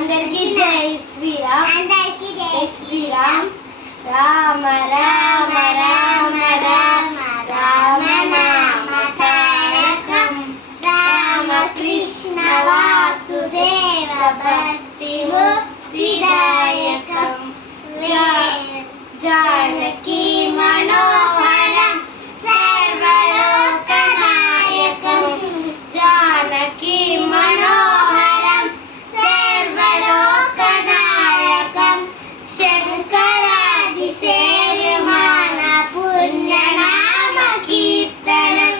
అందరికీ జై శ్రీరామ్. అందరికీ జై శ్రీరామ్. రామ రామ రామ రామ రామ నామ తారకం రామ కృష్ణ వాసుదేవ భక్తి ముక్తిదాయకం జానకి మనోహరం సర్వలోకనాయకం జానకి మనోహరం సర్వలోకనాయకం శంకరాది సేవ్యమాన పుణ్యనామ కీర్తనం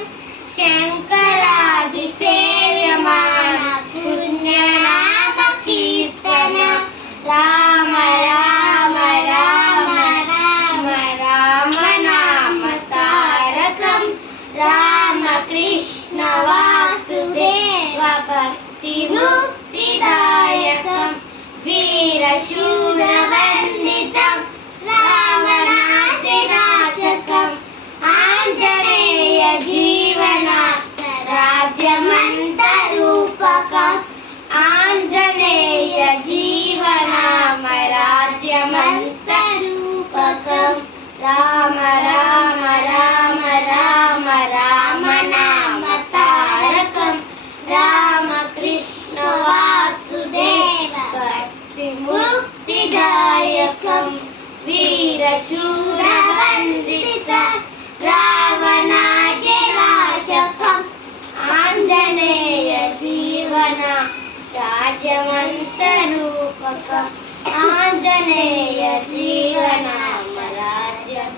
శంకరాది సేవ్యమాన పుణ్యనామ కీర్తనం రామ రామ రామ రామ రామ నామ తారకం రామ కృష్ణ వాసుదేవ భక్తి ముక్తిదాయకం వీరశూర వందితం రావణాసురనాశకం ఆంజనేయ జీవన రాజ్యమంతరూపకం ఆంజనేయ జీవనామ రాజ్యమంతరూపకం రామ రామ రామ రామ రామ నామ తారకం రామ కృష్ణ వాసుదేవ భక్తి ముక్తిదాయకం వీరశూర వందితం రావణాసురనాశకం ఆంజనేయ జీవన రాజ్యమంతరూపకం ఆంజనేయ జీవనామ రాజ్యమంతరూపకం.